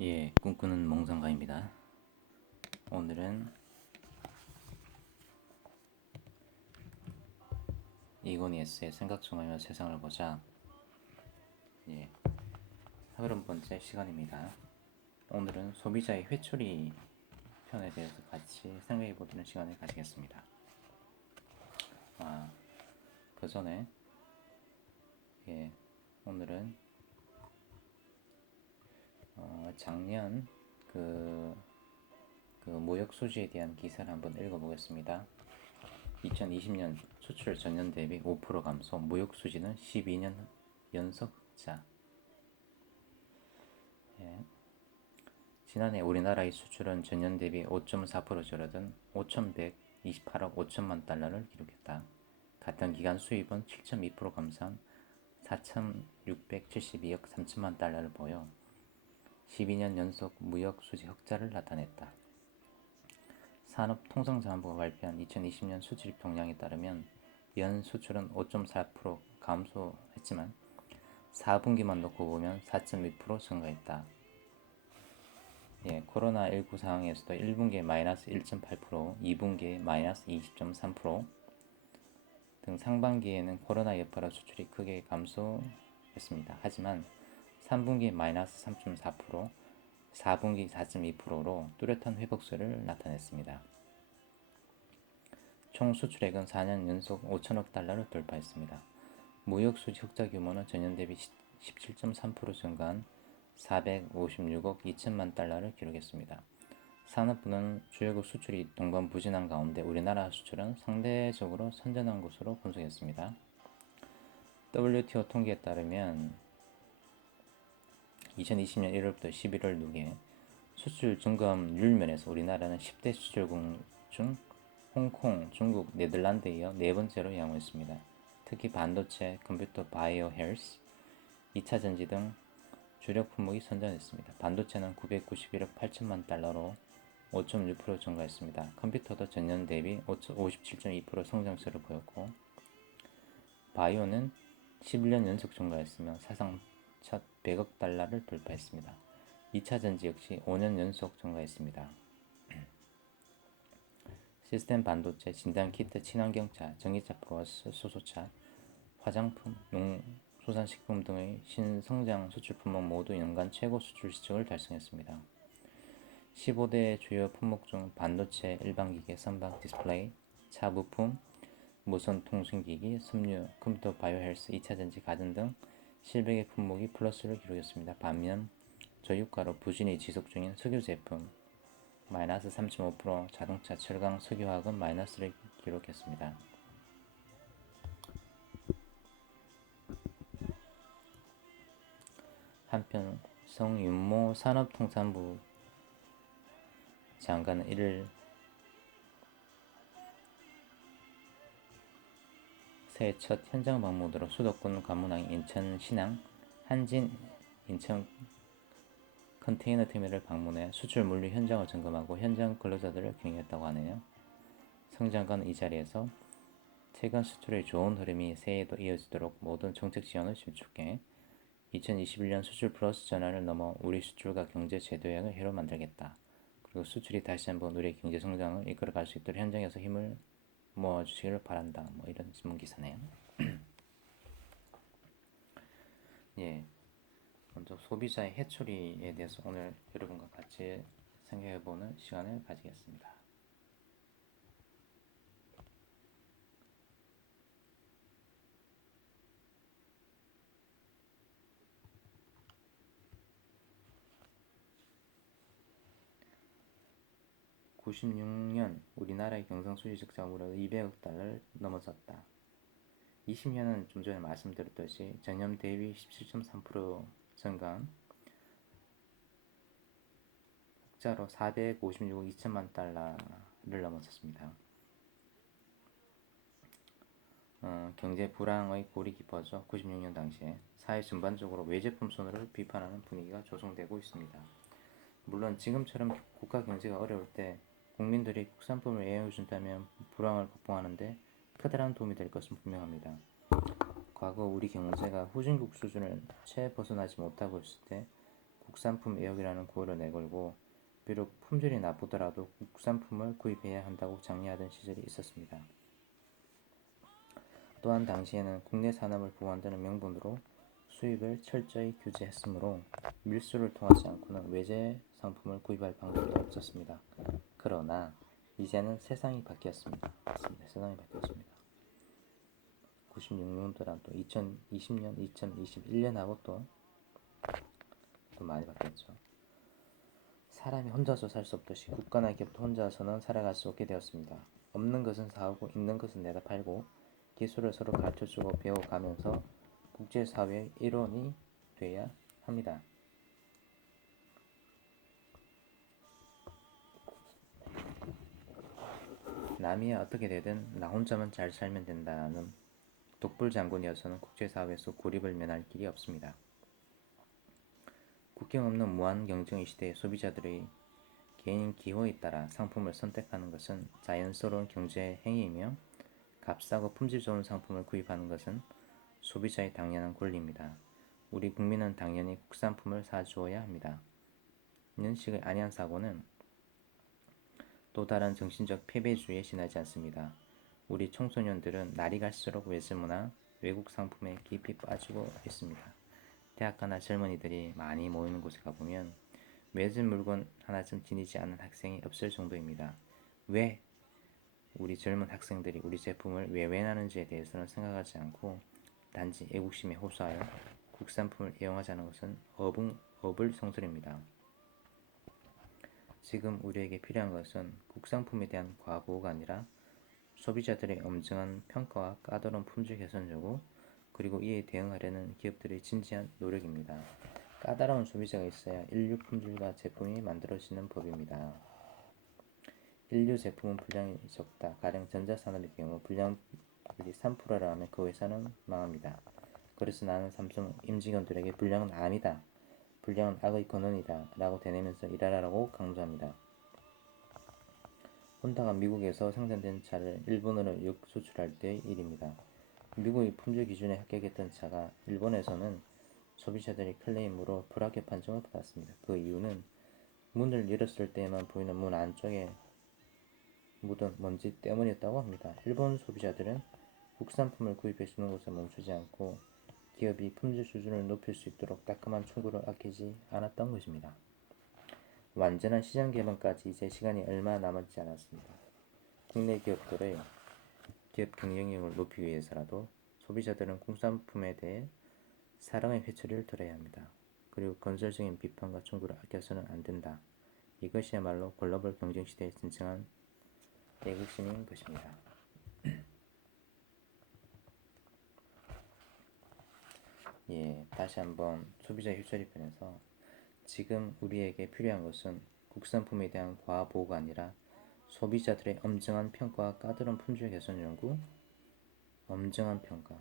예, 꿈꾸는 몽상가입니다. 오늘은 이고니에스의 생각 좀 하며 세상을 보자. 예, 31번째 시간입니다. 오늘은 소비자의 회초리 편에 대해서 같이 생각해 보는 시간을 가지겠습니다. 그 전에 오늘은 작년 그 무역 수지에 대한 기사를 한번 읽어보겠습니다. 2020년 수출 전년 대비 5% 감소, 무역 수지는 12년 연속 흑자. 지난해 우리나라의 수출은 전년 대비 5.4% 줄어든 5,128억 5천만 달러를 기록했다. 같은 기간 수입은 7.2% 감소한 4,672억 3천만 달러를 보여 12년 연속 무역 수지 흑자를 나타냈다. 산업통상자원부가 발표한 2020년 수출입 동향에 따르면 연 수출은 5.4% 감소했지만 4분기만 놓고 보면 4.2% 증가했다. 코로나19 상황에서도 1분기에 마이너스 1.8%, 2분기에 마이너스 20.3% 등 상반기에는 코로나 여파로 수출이 크게 감소했습니다. 하지만 3분기 마이너스 3.4%, 4분기 4.2%로 뚜렷한 회복세를 나타냈습니다. 총 수출액은 4년 연속 5천억 달러를 돌파했습니다. 무역 수지 흑자 규모는 전년 대비 17.3% 증가한 456억 2천만 달러를 기록했습니다. 산업부는 주요국 수출이 동반부진한 가운데 우리나라 수출은 상대적으로 선전한 것으로 분석했습니다. WTO 통계에 따르면 2020년 1월부터 11월 누계 수출 증가율 면에서 우리나라는 10대 수출국 중 홍콩, 중국, 네덜란드에 이어 네 번째로 양호했습니다. 특히 반도체, 컴퓨터, 바이오, 헬스, 2차 전지 등 주력 품목이 선전했습니다. 반도체는 991억 8천만 달러로 5.6% 증가했습니다. 컴퓨터도 전년 대비 57.2% 성장세를 보였고 바이오는 11년 연속 증가했으며 사상 첫 100억 달러를 돌파했습니다. 2차 전지 역시 5년 연속 증가했습니다. 시스템 반도체, 진단키트, 친환경차, 전기차 플러스 수소차, 화장품, 농수산식품 등의 신성장 수출 품목 모두 연간 최고 수출 시청을 달성했습니다. 15대 주요 품목 중 반도체, 일반기계, 선박, 디스플레이, 차 부품, 무선 통신기기, 섬유, 컴퓨터, 바이오헬스, 2차전지, 가전 등 실백의 품목이 플러스를 기록했습니다. 반면 저유가로 부진이 지속 중인 석유 제품 마이너스 3.5%, 자동차, 철강, 석유화학은 마이너스를 기록했습니다. 한편 성윤모 산업통상부 장관은 이를 새해 첫 현장 방문으로 수도권 관문항 인천 신항 한진 인천 컨테이너 터미널을 방문해 수출 물류 현장을 점검하고 현장 근로자들을 격려했다고 하네요. 성 장관은 이 자리에서 최근 수출의 좋은 흐름이 새해에도 이어지도록 모든 정책 지원을 집중해 2021년 수출 플러스 전환을 넘어 우리 수출과 경제 재도약을 해로 만들겠다. 그리고 수출이 다시 한번 우리의 경제 성장을 이끌어갈 수 있도록 현장에서 힘을 모아주시기를 바란다. 이런 신문 기사네요. 먼저 소비자의 해초리에 대해서 오늘 여러분과 같이 생각해보는 시간을 가지겠습니다. (96년) 우리나라의 경상수지 적자가 무려 200억 달러를 넘어섰다. 20년은 좀 전에 말씀드렸듯이 전년 대비 17.3% 증가한 흑자로 456억 2천만 달러를 넘어섰습니다. 경제 불황의 골이 깊어져 96년 당시에 사회 전반적으로 외제품 손으로 비판하는 분위기가 조성되고 있습니다. 물론 지금처럼 국가 경제가 어려울 때 국민들이 국산품을 애용해준다면 불황을 극복하는데 크다란 도움이 될 것은 분명합니다. 과거 우리 경제가 후진국 수준을 채 벗어나지 못하고 있을 때 국산품 애호이라는 구호를 내걸고 비록 품질이 나쁘더라도 국산품을 구입해야 한다고 장려하던 시절이 있었습니다. 또한 당시에는 국내 산업을 보호한다는 명분으로 수입을 철저히 규제했으므로 밀수를 통하지 않고는 외제 상품을 구입할 방법이 없었습니다. 그러나 이제는 세상이 바뀌었습니다. 세상이 바뀌었습니다. 96년도랑 또 2020년, 2021년하고 또 많이 바뀌었죠. 사람이 혼자서 살 수 없듯이 국가나 기업도 혼자서는 살아갈 수 없게 되었습니다. 없는 것은 사오고 있는 것은 내다 팔고 기술을 서로 가르쳐주고 배워가면서 국제사회의 일원이 돼야 합니다. 남이야 어떻게 되든 나 혼자만 잘 살면 된다는 독불장군이어서는 국제사회에서 고립을 면할 길이 없습니다. 국경 없는 무한 경쟁의 시대에 소비자들의 개인 기호에 따라 상품을 선택하는 것은 자연스러운 경제 행위이며 값싸고 품질 좋은 상품을 구입하는 것은 소비자의 당연한 권리입니다. 우리 국민은 당연히 국산품을 사주어야 합니다. 이런 식의 안이한 사고는 또 다른 정신적 패배주의에 지나지 않습니다. 우리 청소년들은 날이 갈수록 외제문화, 외국 상품에 깊이 빠지고 있습니다. 대학 가나 젊은이들이 많이 모이는 곳에 가보면 외제 물건 하나쯤 지니지 않는 학생이 없을 정도입니다. 왜 우리 젊은 학생들이 우리 제품을 외면하는지에 대해서는 생각하지 않고 단지 애국심에 호소하여 국산품을 애용하자는 것은 어불성설입니다. 지금 우리에게 필요한 것은 국산품에 대한 과보호가 아니라 소비자들의 엄정한 평가와 까다로운 품질 개선 요구, 그리고 이에 대응하려는 기업들의 진지한 노력입니다. 까다로운 소비자가 있어야 인류 품질과 제품이 만들어지는 법입니다. 인류 제품은 분량이 적다. 가령 전자산업의 경우 분량률이 3%라 하면 그 회사는 망합니다. 그래서 나는 삼성 임직원들에게 분량은 암이다. 불량은 악의 근원이다 라고 되뇌면서 일하라고 강조합니다. 혼다가 미국에서 생산된 차를 일본으로 역수출할 때의 일입니다. 미국의 품질 기준에 합격했던 차가 일본에서는 소비자들의 클레임으로 불합격 판정을 받았습니다. 그 이유는 문을 열었을 때에만 보이는 문 안쪽에 묻은 먼지 때문이었다고 합니다. 일본 소비자들은 국산품을 구입해 주는 것에 멈추지 않고 기업이 품질 수준을 높일 수 있도록 따끔한 충고를 아끼지 않았던 것입니다. 완전한 시장 개방까지 이제 시간이 얼마 남지 않았습니다. 국내 기업들의 기업 경쟁력을 높이기 위해서라도 소비자들은 국산품에 대해 사랑의 회초리를 들어야 합니다. 그리고 건설적인 비판과 충고를 아껴서는 안 된다. 이것이야말로 글로벌 경쟁 시대의 진정한 애국심인 것입니다. 다시 한번 소비자 휘저리 편에서 지금 우리에게 필요한 것은 국산품에 대한 과보호가 아니라 소비자들의 엄정한 평가와 까다로운 품질 개선 연구, 엄정한 평가,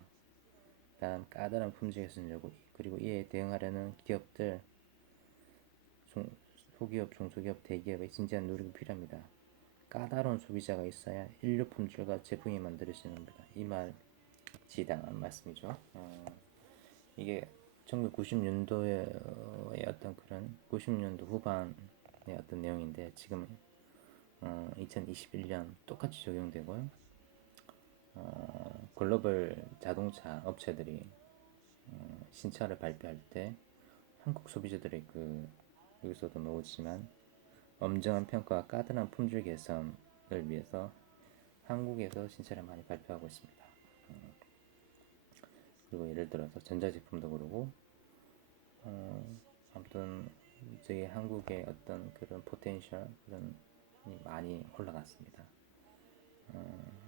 다음 까다로운 품질 개선 연구, 그리고 이에 대응하려는 기업들, 소기업, 중소기업, 대기업의 진지한 노력이 필요합니다. 까다로운 소비자가 있어야 인류 품질과 제품이 만들어지는 겁니다. 이 말 지당한 말씀이죠. 이게 1990년도의 어떤 그런 90년도 후반의 어떤 내용인데 지금 2021년 똑같이 적용되고요. 글로벌 자동차 업체들이 신차를 발표할 때 한국 소비자들의 여기서도 나오지만 엄정한 평가와 까다로운 품질 개선을 위해서 한국에서 신차를 많이 발표하고 있습니다. 그리고 예를 들어서 전자제품도 그러고 아무튼 저희 한국의 어떤 그런 포텐셜 그런 많이 올라갔습니다.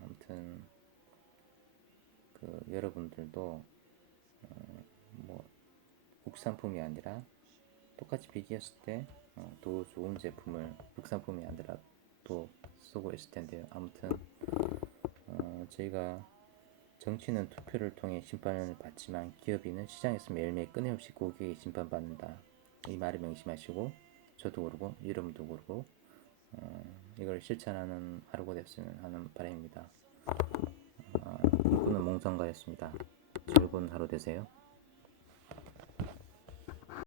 아무튼 여러분들도 뭐 국산품이 아니라 똑같이 비교했을 때 더 좋은 제품을 국산품이 아니라 또 쓰고 있을 텐데요. 아무튼 저희가 정치는 투표를 통해 심판을 받지만 기업인은 시장에서 매일매일 끊임없이 고객에게 심판받는다. 이 말을 명심하시고 저도 그러고 여러분도 그러고 이걸 실천하는 하루가 됐으면 하는 바람입니다. 이분은 몽상가였습니다. 즐거운 하루 되세요.